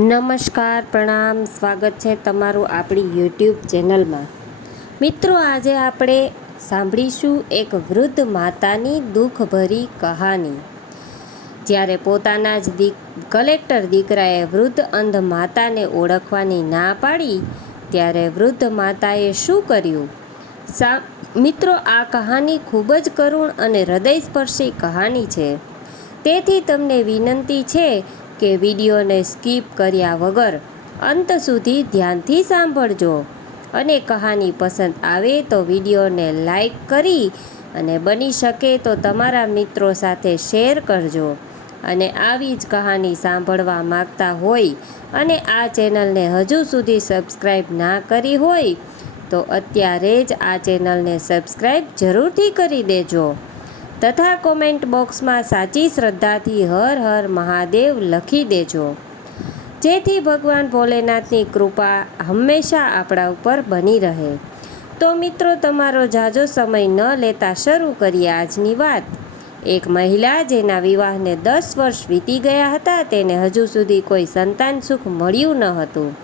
નમસ્કાર, પ્રણામ. સ્વાગત છે તમારું આપણી યુટ્યુબ ચેનલમાં. મિત્રો, આજે આપણે સાંભળીશું એક વૃદ્ધ માતાની દુઃખભરી કહાની. જ્યારે પોતાના જ દીક કલેક્ટર દીકરાએ વૃદ્ધ અંધ માતાને ઓળખવાની ના પાડી, ત્યારે વૃદ્ધ માતાએ શું કર્યું? સા, મિત્રો, આ કહાની ખૂબ જ કરુણ અને હૃદયસ્પર્શી કહાની છે. તેથી તમને વિનંતી છે કે વિડીયોને સ્કીપ કર્યા વગર અંત સુધી ધ્યાનથી સાંભળજો. અને કહાની પસંદ આવે તો વિડીયોને લાઈક કરી અને બની શકે તો તમારા મિત્રો સાથે શેર કરજો. અને આવી જ કહાની સાંભળવા માગતા હોય અને આ ચેનલને હજુ સુધી સબસ્ક્રાઈબ ના કરી હોય તો અત્યારે જ આ ચેનલને સબસ્ક્રાઈબ જરૂરથી કરી દેજો. તથા કોમેન્ટ બોક્સમાં સાચી શ્રદ્ધાથી હર હર મહાદેવ લખી દેજો. જેથી ભગવાન ભોલેનાથની કૃપા હંમેશા આપણા ઉપર બની રહે. તો મિત્રો, તમારો જાજો સમય ન લેતા શરૂ કરીએ આજની વાત. એક મહિલા જેના વિવાહને દસ વર્ષ વીતી ગયા હતા, તેને હજુ સુધી કોઈ સંતાન સુખ મળ્યું ન હતું.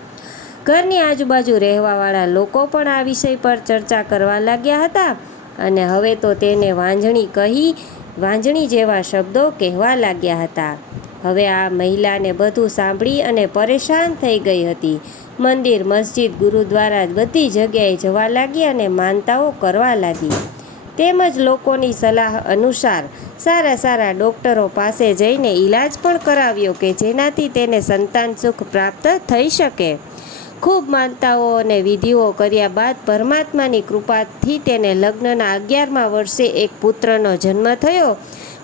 ઘરની આજુબાજુ રહેવાવાળા લોકો પણ આ વિષય પર ચર્ચા કરવા લાગ્યા હતા. અને હવે તો તેને વાંજણી કહી વાંજણી જેવા શબ્દો કહેવા લાગ્યા હતા. હવે આ મહિલાને બધું સાંભળી અને પરેશાન થઈ ગઈ હતી. મંદિર, મસ્જિદ, ગુરુદ્વારા બધી જગ્યાએ જવા લાગી અને માનતાઓ કરવા લાગી. તેમજ લોકોની સલાહ અનુસાર સારા સારા ડૉક્ટરો પાસે જઈને ઈલાજ પણ કરાવ્યો કે જેનાથી તેને સંતાન સુખ પ્રાપ્ત થઈ શકે. ખૂબ માનતાઓ અને વિધિઓ કર્યા બાદ પરમાત્માની કૃપાથી તેને લગ્નના અગિયારમા વર્ષે એક પુત્રનો જન્મ થયો.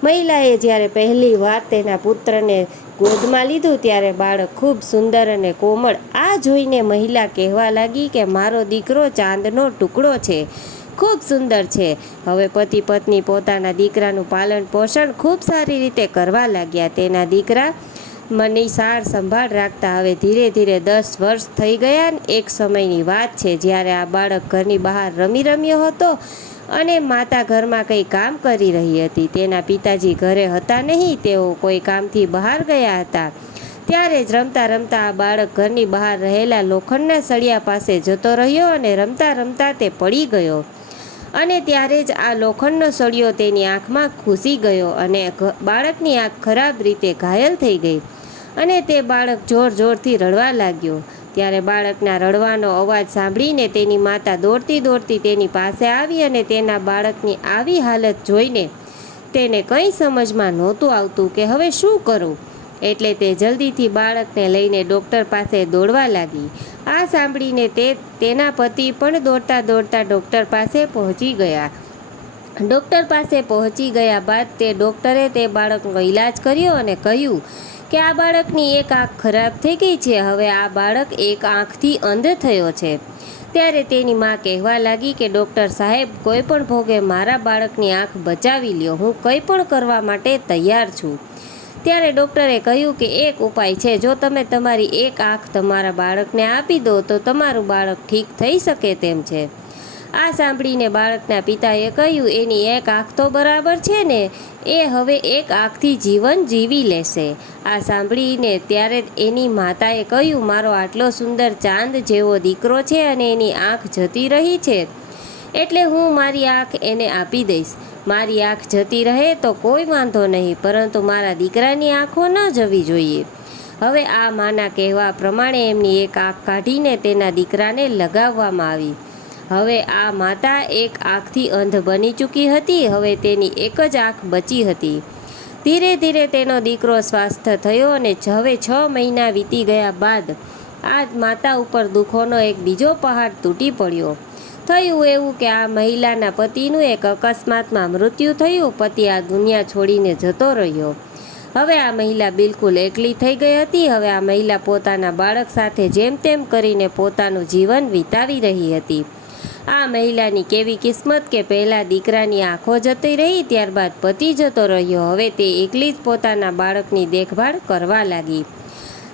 મહિલાએ જ્યારે પહેલી વાર તેના પુત્રને ગોદમાં લીધું ત્યારે બાળક ખૂબ સુંદર અને કોમળ. આ જોઈને મહિલા કહેવા લાગી કે મારો દીકરો ચાંદનો ટુકડો છે, ખૂબ સુંદર છે. હવે પતિ પત્ની પોતાના દીકરાનું પાલન પોષણ ખૂબ સારી રીતે કરવા લાગ્યા. તેના દીકરા મની સાર સંભાળ રાખતા હવે ધીરે ધીરે દસ વર્ષ થઈ ગયા ને એક સમયની વાત છે, જ્યારે આ બાળક ઘરની બહાર રમી રમ્યો હતો અને માતા ઘરમાં કંઈ કામ કરી રહી હતી. તેના પિતાજી ઘરે હતા નહીં, તેઓ કોઈ કામથી બહાર ગયા હતા. ત્યારે જ રમતા રમતા આ બાળક ઘરની બહાર રહેલા લોખંડના સળિયા પાસે જતો રહ્યો અને રમતા રમતા તે પડી ગયો. અને ત્યારે જ આ લોખંડનો સળિયો તેની આંખમાં ઘૂસી ગયો અને બાળકની આંખ ખરાબ રીતે ઘાયલ થઈ ગઈ. અને તે બાળક જોર જોરથી રડવા લાગ્યો. ત્યારે બાળકના રડવાનો અવાજ સાંભળીને તેની માતા દોડતી દોડતી તેની પાસે આવી અને તેના બાળકની આવી હાલત જોઈને તેને કંઈ સમજમાં નહોતું આવતું કે હવે શું કરું. એટલે તે જલ્દીથી બાળકને લઈને ડૉક્ટર પાસે દોડવા લાગી. આ સાંભળીને તે તેના પતિ પણ દોડતા દોડતા ડૉક્ટર પાસે પહોંચી ગયા. ડૉક્ટર પાસે પહોંચી ગયા બાદ તે ડૉક્ટરે તે બાળકનો ઈલાજ કર્યો અને કહ્યું કે આ બાળકની એક આંખ ખરાબ થઈ ગઈ છે. હવે આ બાળક એક આંખથી અંધ થયો છે. ત્યારે તેની માં કહેવા લાગી કે, ડૉક્ટર સાહેબ, કોઈ પણ ભોગે મારા બાળકની આંખ બચાવી લ્યો. હું કંઈ પણ કરવા માટે તૈયાર છું. ત્યારે ડૉક્ટરે કહ્યું કે, એક ઉપાય છે. જો તમે તમારી એક આંખ તમારા બાળકને આપી દો, તો તમારું બાળક ઠીક થઈ શકે તેમ છે. આ સાંભળીને બાળકના પિતાએ કહ્યું, એની એક આંખ તો બરાબર છે ને? એ હવે એક આંખથી જીવન જીવી લેશે. આ સાંભળીને ત્યારે એની માતાએ કહ્યું, મારો આટલો સુંદર ચાંદ જેવો દીકરો છે અને એની આંખ જતી રહી છે. એટલે હું મારી આંખ એને આપી દઈશ. મારી આંખ જતી રહે તો કોઈ વાંધો નહીં, પરંતુ મારા દીકરાની આંખો ન જવી જોઈએ. હવે આ માના કહેવા પ્રમાણે એમની એક આંખ કાઢીને તેના દીકરાને લગાવવામાં આવી. હવે આ માતા એક આંખથી અંધ બની ચૂકી હતી, હવે તેની એક જ આંખ બચી હતી. ધીરે ધીરે તેનો દીકરો સ્વાસ્થ થયો અને હવે છ મહિના વીતી ગયા બાદ આ માતા ઉપર દુઃખોનો એક બીજો પહાડ તૂટી પડ્યો. થયું એવું કે આ મહિલાના પતિનું એક અકસ્માતમાં મૃત્યુ થયું, પતિ આ દુનિયા છોડીને જતો રહ્યો. હવે આ મહિલા બિલકુલ એકલી થઈ ગઈ હતી, હવે આ મહિલા પોતાના બાળક સાથે જેમ તેમ કરીને પોતાનું જીવન વિતાવી રહી હતી. આ મહિલાની કેવી કિસ્મત કે પહેલાં દીકરાની આંખો જતી રહી, ત્યારબાદ પતિ જતો રહ્યો. હવે તે એકલી જ પોતાના બાળકની દેખભાળ કરવા લાગી.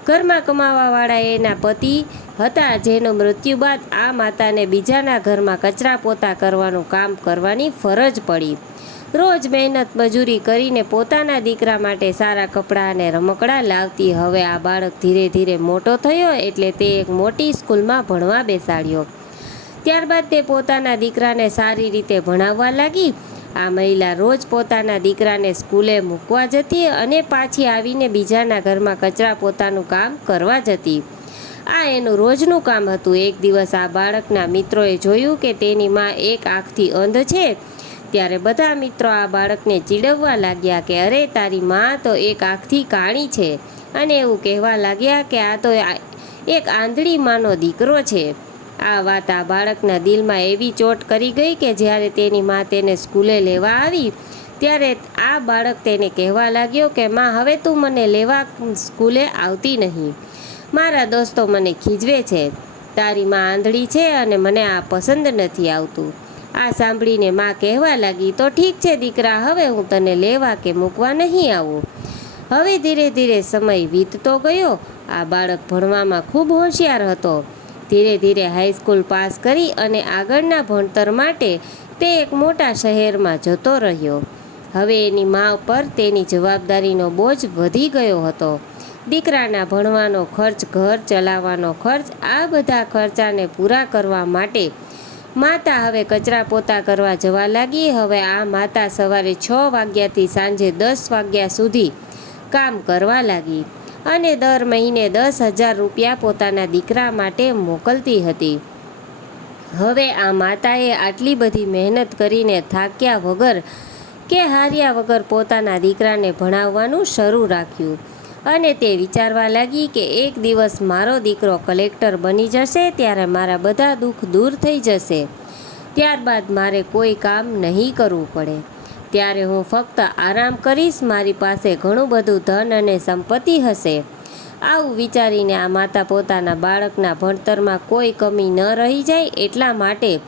ઘરમાં કમાવાવાળા એના પતિ હતા, જેનો મૃત્યુ બાદ આ માતાને બીજાના ઘરમાં કચરા પોતા કરવાનું કામ કરવાની ફરજ પડી. રોજ મહેનત મજૂરી કરીને પોતાના દીકરા માટે સારા કપડાં અને રમકડાં લાવતી. હવે આ બાળક ધીરે ધીરે મોટો થયો, એટલે તે એક મોટી સ્કૂલમાં ભણવા બેસાડ્યો. ત્યારબાદ તે પોતાના દીકરાને સારી રીતે ભણાવવા લાગી. આ મહિલા રોજ પોતાના દીકરાને સ્કૂલે મૂકવા જતી અને પાછી આવીને બીજાના ઘરમાં કચરા પોતાનું કામ કરવા જતી. આ એનું રોજનું કામ હતું. એક દિવસ આ બાળકના મિત્રોએ જોયું કે તેની માં એક આંખથી અંધ છે. ત્યારે બધા મિત્રો આ બાળકને ચીડવવા લાગ્યા કે અરે, તારી માં તો એક આંખથી કાણી છે. અને એવું કહેવા લાગ્યા કે આ તો એક આંધળી માનો દીકરો છે. આ વાત આ બાળકના દિલમાં એવી ચોટ કરી ગઈ કે જ્યારે તેની માં તેને સ્કૂલે લેવા આવી, ત્યારે આ બાળક તેને કહેવા લાગ્યો કે, માં, હવે તું મને લેવા સ્કૂલે આવતી નહીં. મારા દોસ્તો મને ખીજવે છે. તારી માં આંધળી છે અને મને આ પસંદ નથી આવતું. આ સાંભળીને માં કહેવા લાગી, તો ઠીક છે દીકરા, હવે હું તને લેવા કે મૂકવા નહીં આવું. હવે ધીરે ધીરે સમય વીતતો ગયો. આ બાળક ભણવામાં ખૂબ હોશિયાર હતો. ધીરે ધીરે હાઈસ્કૂલ પાસ કરી અને આગળના ભણતર માટે તે એક મોટા શહેરમાં જતો રહ્યો. હવે એની મા પર તેની જવાબદારીનો બોજ વધી ગયો હતો. દીકરાના ભણવાનો ખર્ચ, ઘર ચલાવવાનો ખર્ચ, આ બધા ખર્ચાને પૂરા કરવા માટે માતા હવે કચરા પોતા કરવા જવા લાગી. હવે આ માતા સવારે છ વાગ્યાથી સાંજે દસ વાગ્યા સુધી કામ કરવા લાગી. અને દર મહિને દસ હજાર રૂપિયા પોતાના દીકરા માટે મોકલતી હતી. હવે આ માતાએ આટલી બધી મહેનત કરીને થાક્યા વગર કે હાર્યા વગર પોતાના દીકરાને ભણાવવાનું શરૂ રાખ્યું. અને તે વિચારવા લાગી કે એક દિવસ મારો દીકરો કલેક્ટર બની જશે ત્યારે મારા બધા દુઃખ દૂર થઈ જશે. ત્યારબાદ મારે કોઈ કામ નહીં કરવું પડે. ત્યારે હું ફક્ત આરામ કરીશ, મારી પાસે ઘણું બધું ધન અને સંપત્તિ હશે. આવું વિચારીને આ માતા પોતાના બાળકના ભણતરમાં કોઈ કમી ન રહી જાય એટલા માટે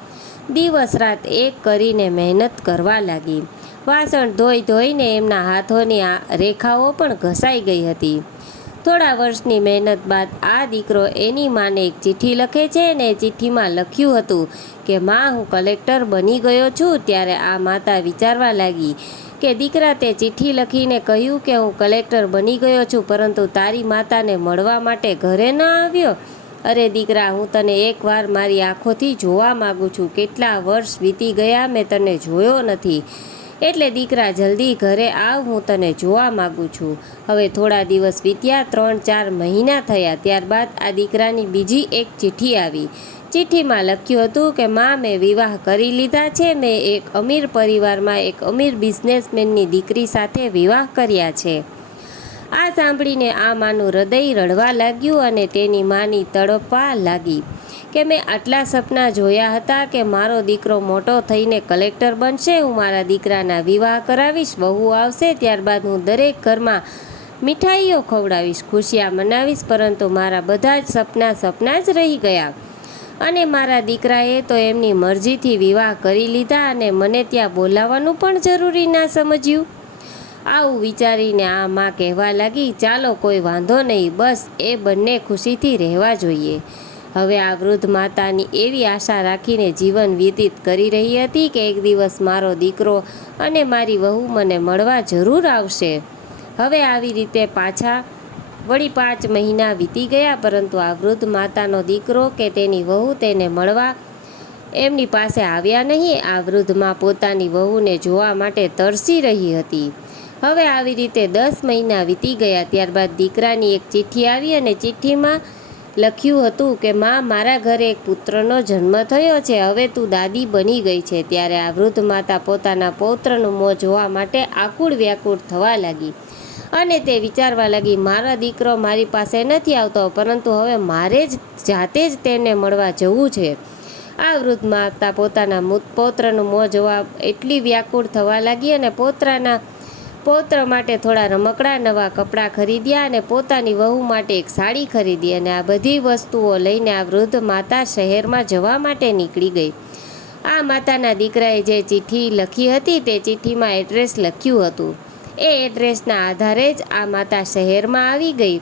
દિવસ રાત એક કરીને મહેનત કરવા લાગી. વાસણ ધોઈ ધોઈને એમના હાથોની આ રેખાઓ પણ ઘસાઈ ગઈ હતી. થોડા વર્ષની મહેનત બાદ આ દીકરો એની માને એક ચિઠ્ઠી લખે છે ને એ ચિઠ્ઠીમાં લખ્યું હતું કે, માં, હું કલેક્ટર બની ગયો છું. ત્યારે આ માતા વિચારવા લાગી કે, દીકરા, તે ચિઠ્ઠી લખીને કહ્યું કે, હું કલેક્ટર બની ગયો છું, પરંતુ તારી માતાને મળવા માટે ઘરે ન આવ્યો. અરે દીકરા, હું તને એકવાર મારી આંખોથી જોવા માગું છું. કેટલા વર્ષ વીતી ગયા, મેં તને જોયો નથી. એટલે દીકરા જલ્દી ઘરે આવ, હું તને જોવા માગું છું. હવે થોડા દિવસ વીત્યા, ત્રણ, ચાર મહિના થયા, ત્યારબાદ આ દીકરાની બીજી એક ચિઠ્ઠી આવી. ચિઠ્ઠીમાં લખ્યું હતું કે, માં, મેં વિવાહ કરી લીધા છે. મેં એક અમીર પરિવારમાં એક અમીર બિઝનેસમેનની દીકરી સાથે વિવાહ કર્યા છે. આ સાંભળીને આ માનું હૃદય રડવા લાગ્યું અને તેની માની તડપવા લાગી. કે મેં આટલા સપના જોયા હતા કે મારો દીકરો મોટો થઈને કલેક્ટર બનશે, હું મારા દીકરાના વિવાહ કરાવીશ, વહુ આવશે, ત્યારબાદ હું દરેક ઘરમાં મીઠાઈઓ ખવડાવીશ, ખુશિયા મનાવીશ, પરંતુ મારા બધા જ સપના સપના જ રહી ગયા. અને મારા દીકરાએ તો એમની મરજીથી વિવાહ કરી લીધા અને મને ત્યાં બોલાવવાનું પણ જરૂરી ના સમજ્યું. આવું વિચારીને આ માં કહેવા લાગી, ચાલો કોઈ વાંધો નહીં, બસ, એ બંને ખુશીથી રહેવા જોઈએ. હવે આ વૃદ્ધ માતાની એવી આશા રાખીને જીવન વ્યતીત કરી રહી હતી કે એક દિવસ મારો દીકરો અને મારી વહુ મને મળવા જરૂર આવશે. હવે આવી રીતે પાછા વળી પાંચ મહિના વીતી ગયા, પરંતુ આ વૃદ્ધ માતાનો દીકરો કે તેની વહુ તેને મળવા એમની પાસે આવ્યા નહીં. આ વૃદ્ધમાં પોતાની વહુને જોવા માટે તરસી રહી હતી. હવે આવી રીતે દસ મહિના વીતી ગયા, ત્યારબાદ દીકરાની એક ચિઠ્ઠી આવી અને ચિઠ્ઠીમાં લખ્યું હતું કે, માં, મારા ઘરે એક પુત્રનો જન્મ થયો છે. હવે તું દાદી બની ગઈ છે. ત્યારે આ વૃદ્ધ માતા પોતાના પૌત્રનું મોં જોવા માટે આકુળ વ્યાકુળ થવા લાગી અને તે વિચારવા લાગી, મારા દીકરો મારી પાસે નથી આવતો, પરંતુ હવે મારે જ જાતે જ તેને મળવા જવું છે. આ વૃદ્ધ માતા પોતાના પૌત્રનું મોં જોવા એટલી વ્યાકુળ થવા લાગી અને પૌત્રના પૌત્ર માટે થોડા રમકડા, નવા કપડાં ખરીદ્યા અને પોતાની વહુ માટે એક સાડી ખરીદી અને આ બધી વસ્તુઓ લઈને આ વૃદ્ધ માતા શહેરમાં જવા માટે નીકળી ગઈ. આ માતાના દીકરાએ જે ચિઠ્ઠી લખી હતી તે ચિઠ્ઠીમાં એડ્રેસ લખ્યું હતું. એ એડ્રેસના આધારે જ આ માતા શહેરમાં આવી ગઈ.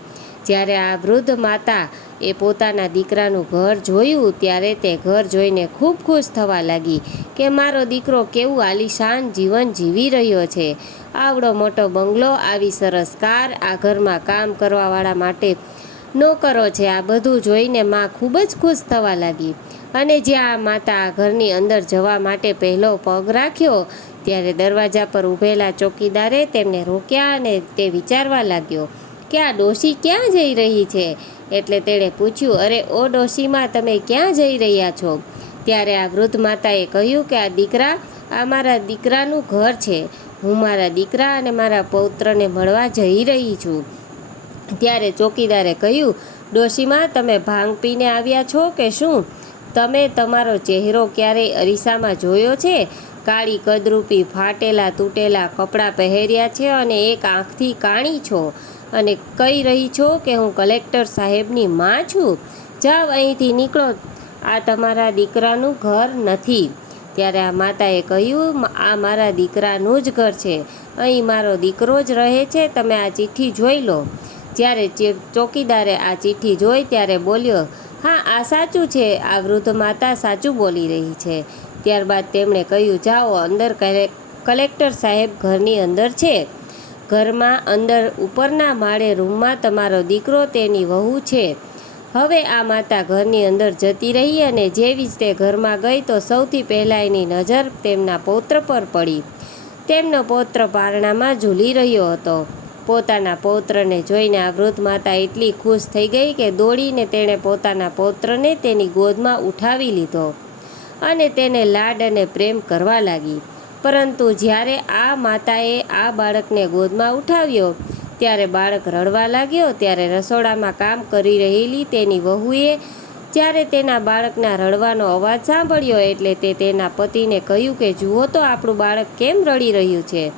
જ્યારે આ વૃદ્ધ માતા એ પોતાના દીકરાનું ઘર જોયું ત્યારે તે ઘર જોઈને ખૂબ ખુશ થવા લાગી કે મારો દીકરો કેવું આલિશાન જીવન જીવી રહ્યો છે. આવડો મોટો બંગલો, આવી સરસ કાર, આ ઘરમાં કામ કરવાવાળા માટે નોકરો છે, આ બધું જોઈને માં ખૂબ જ ખુશ થવા લાગી. અને જ્યાં આ માતા આ ઘરની અંદર જવા માટે પહેલો પગ રાખ્યો, ત્યારે દરવાજા પર ઊભેલા ચોકીદારે તેમને રોક્યા અને તે વિચારવા લાગ્યો કે આ ડોશી ક્યાં જઈ રહી છે? એટલે તેણે પૂછ્યું, અરે, ઓ ડોશીમાં તમે ક્યાં જઈ રહ્યા છો? ત્યારે આ વૃદ્ધ માતાએ કહ્યું કે, આ દીકરા, આ મારા દીકરાનું ઘર છે. હું મારા દીકરા અને મારા પૌત્રને મળવા જઈ રહી છું. ત્યારે ચોકીદારે કહ્યું, ડોશીમાં, તમે ભાંગ પીને આવ્યા છો કે શું? તમે તમારો ચહેરો ક્યારેય અરીસામાં જોયો છે? કાળી કદરૂપી ફાટેલા તૂટેલા કપડાં પહેર્યા છે અને એક આંખથી કાણી છો અને કહી રહી છો કે હું કલેક્ટર સાહેબની માં છું. જાઓ અહીંથી નીકળો. આ તમારા દીકરાનું ઘર નથી. ત્યારે આ માતાએ કહ્યું, આ મારા દીકરાનું જ ઘર છે. અહીં મારો દીકરો જ રહે છે. તમે આ ચિઠ્ઠી જોઈ લો. જ્યારે ચોકીદારે આ ચિઠ્ઠી જોઈ ત્યારે બોલ્યો, હા, આ સાચું છે. આ વૃદ્ધ માતા સાચું બોલી રહી છે. ત્યારબાદ તેમણે કહ્યું, જાઓ, અંદર કલે- કલેક્ટર સાહેબ ઘરની અંદર છે. ઘરમાં અંદર ઉપરના માળે રૂમમાં તમારો દીકરો તેની વહુ છે. હવે આ માતા ઘરની અંદર જતી રહી અને જેવી જ તે ઘરમાં ગઈ તો સૌથી પહેલાં એની નજર તેમના પૌત્ર પર પડી. તેમનો પૌત્ર પારણામાં ઝૂલી રહ્યો હતો. પોતાના પૌત્રને જોઈને આ વૃદ્ધ માતા એટલી ખુશ થઈ ગઈ કે દોડીને તેણે પોતાના પૌત્રને તેની ગોદમાં ઉઠાવી લીધો. અને તેને લાડ અને પ્રેમ કરવા લાગી. પરંતુ જ્યારે આ માતાએ આ બાળકને ગોદમાં ઉઠાવ્યો, ત્યારે બાળક રડવા લાગ્યો, ત્યારે રસોડામાં કામ કરી રહેલી તેની વહુએ જ્યારે તેના બાળકના રડવાનો અવાજ સાંભળ્યો એટલે તે તેના પતિને કહ્યું કે, જુઓ તો આપણું બાળક કેમ રડી રહ્યું છે?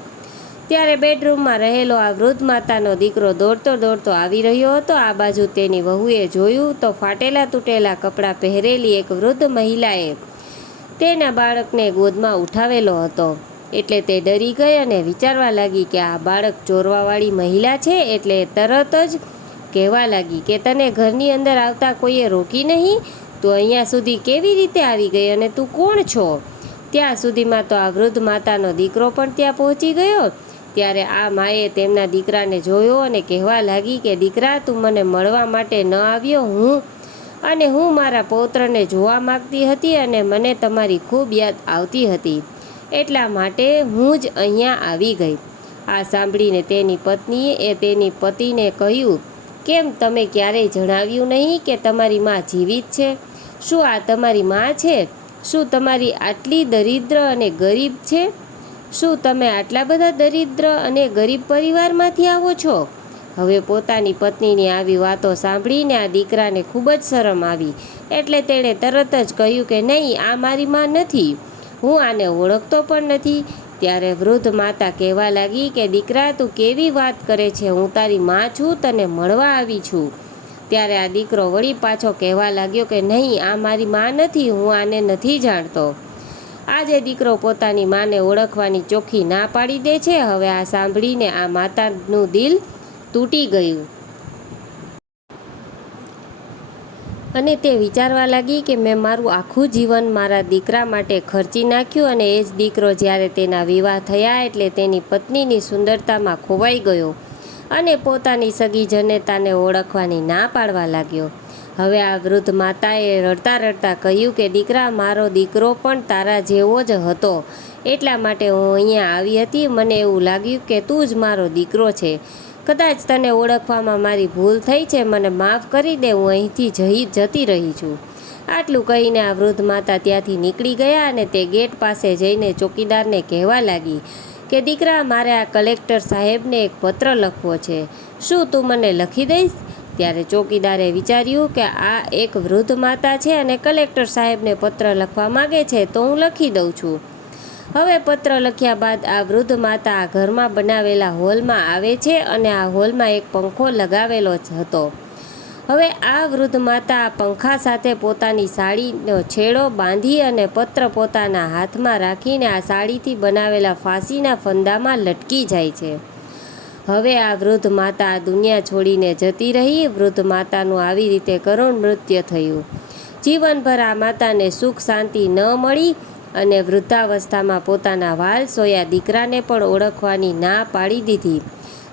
ત્યારે બેડરૂમમાં રહેલો આ વૃદ્ધ માતાનો દીકરો દોડતો દોડતો આવી રહ્યો હતો. આ બાજુ તેની વહુએ જોયું તો ફાટેલા તૂટેલા કપડાં પહેરેલી એક વૃદ્ધ મહિલાએ તેના બાળકને ગોદમાં ઉઠાવેલો હતો. એટલે તે ડરી ગઈ અને વિચારવા લાગી કે આ બાળક ચોરવાવાળી મહિલા છે એટલે તરત જ કહેવા લાગી કે તને ઘરની અંદર આવતા કોઈએ રોકી નહીં? તું અહીંયા સુધી કેવી રીતે આવી ગઈ અને તું કોણ છો? ત્યાં સુધીમાં તો આ વૃદ્ધ માતાનો દીકરો પણ ત્યાં પહોંચી ગયો. ત્યારે આ માએ તેમના દીકરાને જોયો અને કહેવા લાગી કે દીકરા, તું મને મળવા માટે ન આવ્યો, હું અને હું મારા પૌત્રને જોવા માગતી હતી અને મને તમારી ખૂબ યાદ આવતી હતી. એટલા માટે હું જ અહીંયા આવી ગઈ. આ સાંભળીને તેની પત્નીએ એ તેની પતિને કહ્યું, કેમ તમે ક્યારેય જણાવ્યું નહીં કે તમારી માં જીવિત છે? શું આ તમારી માં છે? શું તમારી આટલી દરિદ્ર અને ગરીબ છે? શું તમે આટલા બધા દરિદ્ર અને ગરીબ પરિવારમાંથી આવો છો? હવે પોતાની પત્નીની આવી વાતો સાંભળીને આ દીકરાને ખૂબ જ શરમ આવી. એટલે તેણે તરત જ કહ્યું કે નહીં, આ મારી માં નથી. હું આને ઓળખતો પણ નથી. ત્યારે વૃદ્ધ માતા કહેવા લાગી કે દીકરા, તું કેવી વાત કરે છે? હું તારી માં છું, તને મળવા આવી છું. ત્યારે આ દીકરો વળી પાછો કહેવા લાગ્યો કે નહીં, આ મારી માં નથી, હું આને નથી જાણતો. આજે દીકરો પોતાની માને ઓળખવાની ચોખ્ખી ના પાડી દે છે. હવે આ સાંભળીને આ માતાનું દિલ તૂટી ગયું. અને તે વિચારવા લાગી કે મેં મારું આખું જીવન મારા દીકરા માટે ખર્ચી નાખ્યું અને એ જ દીકરો જ્યારે તેના વિવાહ થયા એટલે તેની પત્નીની સુંદરતામાં ખોવાઈ ગયો અને પોતાની સગી જનેતાને ઓળખવાની ના પાડવા લાગ્યો. હવે આ વૃદ્ધ માતાએ રડતા રડતા કહ્યું કે, દીકરા, મારો દીકરો પણ તારા જેવો જ હતો. એટલા માટે હું અહીંયા આવી હતી. મને એવું લાગ્યું કે તું જ મારો દીકરો છે. કદાચ તને ઓળખવામાં મારી ભૂલ થઈ છે, મને માફ કરી દે, હું અહીંથી જઈ, જતી રહી છું. આટલું કહીને આ વૃદ્ધ માતા ત્યાંથી નીકળી ગયા અને તે ગેટ પાસે જઈને ચોકીદારને કહેવા લાગી કે, દીકરા, મારે આ કલેક્ટર સાહેબને એક પત્ર લખવો છે. શું તું મને લખી દઈશ? ત્યારે ચોકીદારે વિચાર્યું કે, આ એક વૃદ્ધ માતા છે અને કલેક્ટર સાહેબને પત્ર લખવા માગે છે, તો હું લખી દઉં છું. હવે પત્ર લખ્યા બાદ આ વૃદ્ધ માતા આ ઘરમાં બનાવેલા હોલમાં આવે છે અને આ હોલમાં એક પંખો લગાવેલો જ હતો. હવે આ વૃદ્ધ માતા પંખા સાથે પોતાની સાડીનો છેડો બાંધી અને પત્ર પોતાના હાથમાં રાખીને આ સાડીથી બનાવેલા ફાંસીના ફંદામાં લટકી જાય છે. હવે આ વૃદ્ધ માતા દુનિયા છોડીને જતી રહી. વૃદ્ધ માતાનું આવી રીતે કરુણ મૃત્યુ થયું. જીવનભર આ માતાને સુખ શાંતિ ન મળી. અને વૃદ્ધાવસ્થામાં પોતાના વાલ સોયા દીકરાને પણ ઓળખવાની ના પાડી દીધી.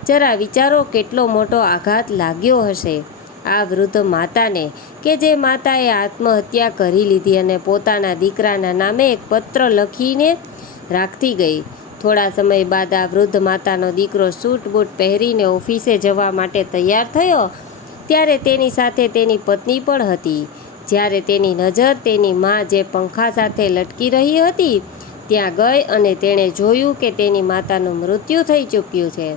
જરા વિચારો કેટલો મોટો આઘાત લાગ્યો હશે. આ વૃદ્ધ માતાને, કે જે માતાએ આત્મહત્યા કરી લીધી અને પોતાના દીકરાના નામે એક પત્ર લખીને રાખતી ગઈ. થોડા સમય બાદ આ વૃદ્ધ માતાનો દીકરો સૂટ બૂટ પહેરીને ઓફિસે જવા માટે તૈયાર થયો. ત્યારે તેની સાથે તેની પત્ની પણ હતી. જ્યારે તેની નજર તેની માં જે પંખા સાથે લટકી રહી હતી, ત્યાં ગઈ અને તેણે જોયું કે તેની માતાનું મૃત્યુ થઈ ચૂક્યું છે.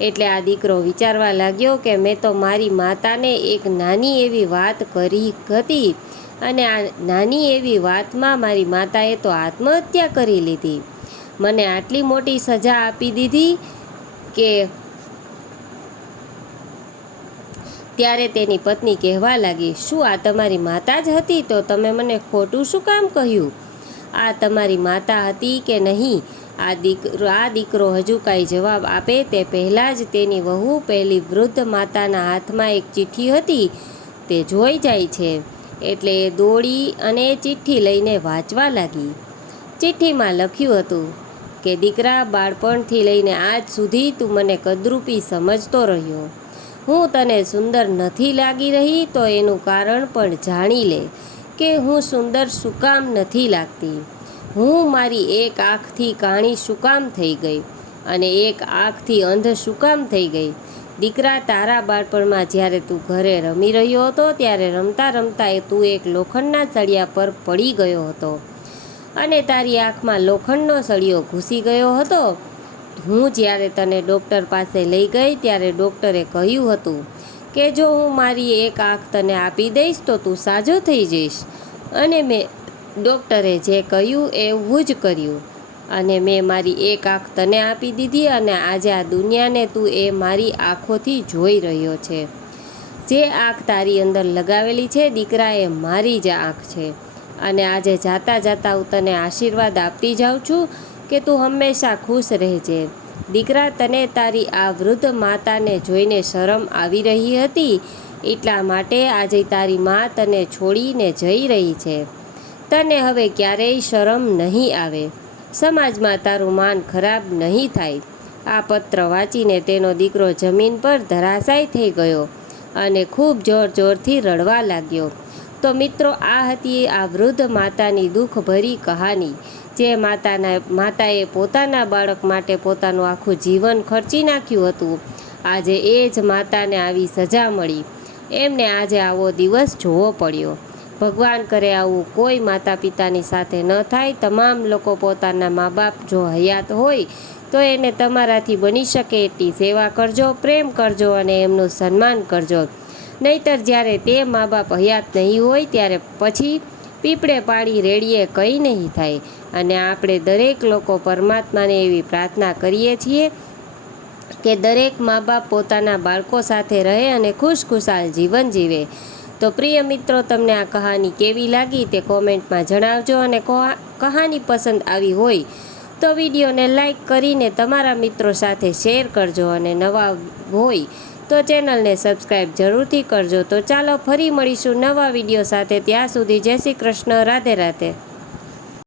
એટલે આ દીકરો વિચારવા લાગ્યો કે મેં તો મારી માતાને એક નાની એવી વાત કરી હતી અને આ નાની એવી વાતમાં મારી માતાએ તો આત્મહત્યા કરી લીધી. મને આટલી મોટી સજા આપી દીધી કે ત્યારે તેની પત્ની કહેવા લાગી, શું આ તમારી માતા જ હતી? તો તમે મને ખોટું શું કામ કહ્યું? આ તમારી માતા હતી કે નહીં? આ દીકરો આ દીકરો હજુ કાંઈ જવાબ આપે? તે પહેલાં જ તેની વહુ પહેલી વૃદ્ધ માતાના હાથમાં એક ચિઠ્ઠી હતી. તે જોઈ જાય છે. એટલે એ દોડી અને ચિઠ્ઠી લઈને વાંચવા લાગી. ચિઠ્ઠીમાં લખ્યું હતું, કે દીકરા, બાળપણથી લઈને આજ સુધી તું મને કદરૂપી સમજતો રહ્યો. હું તને સુંદર નથી લાગી રહી તો એનું કારણ પણ જાણી લે કે હું સુંદર સુકામ નથી લાગતી. હું મારી એક આંખથી કાણી સુકામ થઈ ગઈ અને એક આંખથી અંધ સુકામ થઈ ગઈ. દીકરા તારા બાળપણમાં જ્યારે તું ઘરે રમી રહ્યો હતો ત્યારે રમતા રમતા એ તું એક લોખંડના સળિયા પર પડી ગયો હતો. અને તારી આંખમાં લોખંડનો સળિયો ઘૂસી ગયો હતો. હું જ્યારે તને ડૉક્ટર પાસે લઈ ગઈ ત્યારે ડૉક્ટરે કહ્યું હતું કે જો હું મારી એક આંખ તને આપી દઈશ તો તું સાજો થઈ જઈશ. અને મેં ડૉક્ટરે જે કહ્યું એવું જ કર્યું. અને મેં મારી એક આંખ તને આપી દીધી અને આજે આ દુનિયાને તું એ મારી આંખોથી જોઈ રહ્યો છે. જે આંખ તારી અંદર લગાવેલી છે દીકરા એ મારી જ આંખ છે. અને આજે જાતા જાતા હું તને આશીર્વાદ આપતી જાઉં છું કે તું હંમેશા ખુશ રહેજે. દીકરા, તને તારી આ વૃદ્ધ માતાને જોઈને શરમ આવી રહી હતી, એટલા માટે આજે તારી મા તને છોડીને જઈ રહી છે. તને હવે ક્યારેય શરમ નહીં આવે. સમાજમાં તારું માન ખરાબ નહીં થાય. આ પત્ર વાંચીને તેનો દીકરો જમીન પર ધરાશાય થઈ ગયો અને ખૂબ જોર જોરથી રડવા લાગ્યો. તો મિત્રો, આ હતી આ વૃદ્ધ માતાની દુઃખભરી કહાની. જે માતાના માતાએ પોતાના બાળક માટે પોતાનું આખું જીવન ખર્ચી નાખ્યું હતું. આજે એ જ માતાને આવી સજા મળી. એમને આજે આવો દિવસ જોવો પડ્યો. ભગવાન કરે આવું કોઈ માતા પિતાની સાથે ન થાય. તમામ લોકો પોતાના મા બાપ જો હયાત હોય, તો એને તમારાથી બની શકે એટલી સેવા કરજો, પ્રેમ કરજો અને એમનું સન્માન કરજો. નહીતર જ્યારે તે મા બાપ હયાત નહીં હોય, ત્યારે પછી પીપળે પાડી રેડીએ કંઈ નહીં થાય. અને આપણે દરેક લોકો પરમાત્માને એવી પ્રાર્થના કરીએ છીએ કે દરેક મા બાપ પોતાના બાળકો સાથે રહે અને ખુશખુશાલ જીવન જીવે. તો પ્રિય મિત્રો, તમને આ કહાની કેવી લાગી તે કોમેન્ટમાં જણાવજો અને કોહા- કહાની પસંદ આવી હોય તો વિડીયોને લાઈક કરીને તમારા મિત્રો સાથે શેર કરજો અને નવા હોય તો ચેનલને સબસ્ક્રાઈબ જરૂરથી કરજો. તો ચાલો ફરી મળીશું નવા વીડિયો સાથે. ત્યાં સુધી જય શ્રી કૃષ્ણ. રાધે રાધે.